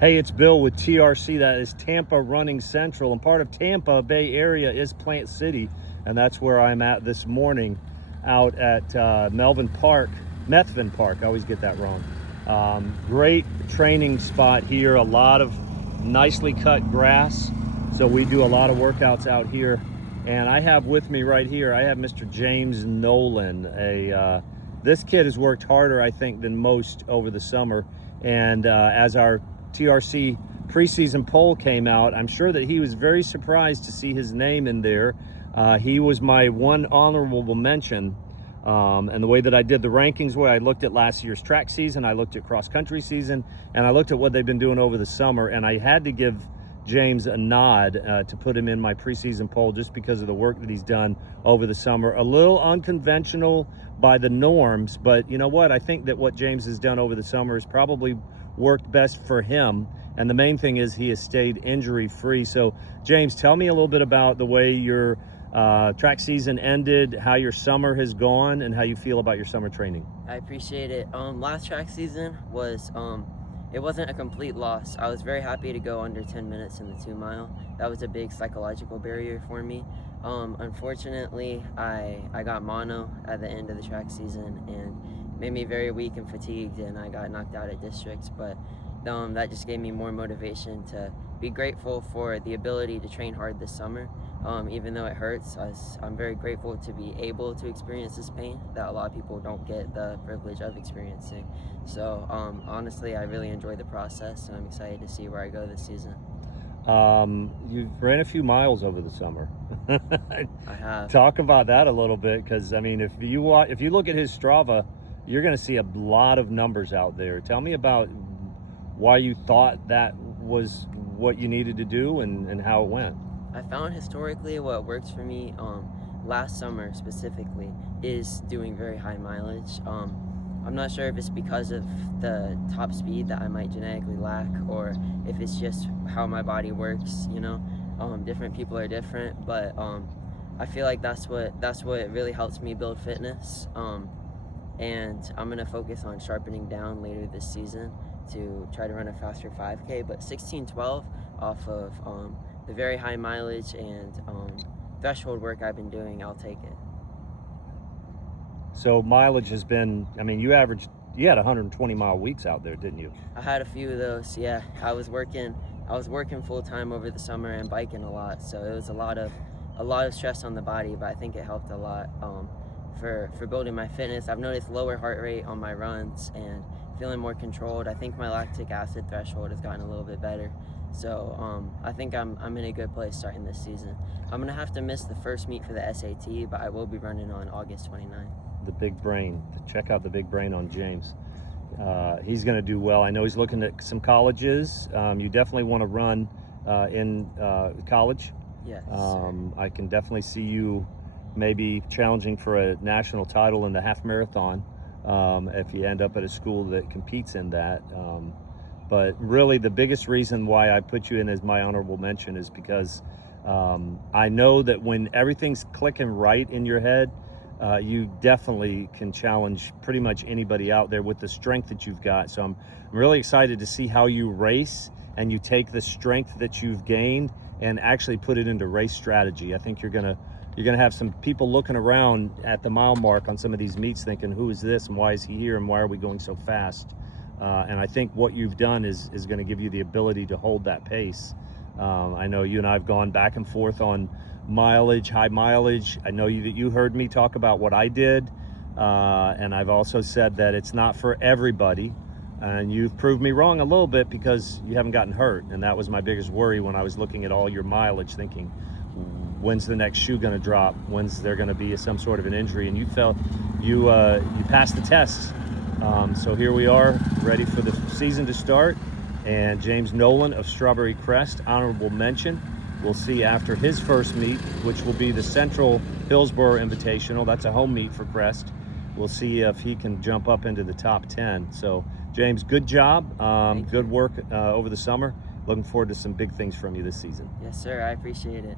Hey, it's Bill with TRC. That is Tampa Running Central, and part of Tampa Bay area is Plant City, and that's where I'm at this morning out at Methvin Park. I always get that wrong. Great training spot here, a lot of nicely cut grass, so we do a lot of workouts out here. And I have with me right here, I have Mr. James Nolan. This kid has worked harder, I think, than most over the summer, and as our TRC preseason poll came out, I'm sure that he was very surprised to see his name in there. He was my one honorable mention, and the way that I did the rankings, where I looked at last year's track season, I looked at cross-country season, and I looked at what they've been doing over the summer, and I had to give James a nod to put him in my preseason poll just because of the work that he's done over the summer. A little unconventional by the norms, but you know what? I think that what James has done over the summer has probably worked best for him, and the main thing is he has stayed injury-free. So James, tell me a little bit about the way your track season ended, how your summer has gone, and how you feel about your summer training. I appreciate it. Last track season was it wasn't a complete loss. I was very happy to go under 10 minutes in the 2 mile. That was a big psychological barrier for me. Unfortunately, I got mono at the end of the track season and made me very weak and fatigued, and I got knocked out at districts, but that just gave me more motivation to be grateful for the ability to train hard this summer. Even though it hurts, I'm very grateful to be able to experience this pain that a lot of people don't get the privilege of experiencing. So honestly, I really enjoyed the process, and I'm excited to see where I go this season. You've ran a few miles over the summer. I have. Talk about that a little bit, because I mean, if you look at his Strava, you're going to see a lot of numbers out there. Tell me about why you thought that was what you needed to do and how it went. I found historically what works for me last summer specifically is doing very high mileage. I'm not sure if it's because of the top speed that I might genetically lack, or if it's just how my body works, you know. Different people are different, but I feel like that's what really helps me build fitness. And I'm gonna focus on sharpening down later this season to try to run a faster 5K, but 16:12 off of the very high mileage and threshold work I've been doing, I'll take it. So mileage has been, I mean, you had 120-mile weeks out there, didn't you? I had a few of those, yeah. I was working full-time over the summer and biking a lot, so it was a lot of stress on the body, but I think it helped a lot for building my fitness. I've noticed lower heart rate on my runs and feeling more controlled. I think my lactic acid threshold has gotten a little bit better. So I think I'm in a good place starting this season. I'm gonna have to miss the first meet for the SAT, but I will be running on August 29th. The big brain. Check out the big brain on James. He's going to do well. I know he's looking at some colleges. You definitely want to run in college. Yes. I can definitely see you maybe challenging for a national title in the half marathon if you end up at a school that competes in that. But really, the biggest reason why I put you in as my honorable mention is because I know that when everything's clicking right in your head, you definitely can challenge pretty much anybody out there with the strength that you've got. So I'm really excited to see how you race and you take the strength that you've gained and actually put it into race strategy. I think you're gonna have some people looking around at the mile mark on some of these meets thinking, who is this and why is he here and why are we going so fast? And I think what you've done is going to give you the ability to hold that pace. I know you and I have gone back and forth on mileage, high mileage. I know that you heard me talk about what I did, and I've also said that it's not for everybody, and you've proved me wrong a little bit because you haven't gotten hurt, and that was my biggest worry when I was looking at all your mileage, thinking, when's the next shoe going to drop? When's there going to be some sort of an injury? And you passed the test. So here we are, ready for the season to start. And James Nolan of Strawberry Crest, honorable mention. We'll see after his first meet, which will be the Central Hillsborough Invitational. That's a home meet for Crest. We'll see if he can jump up into the top 10. So, James, good job. Good work over the summer. Looking forward to some big things from you this season. Yes, sir. I appreciate it.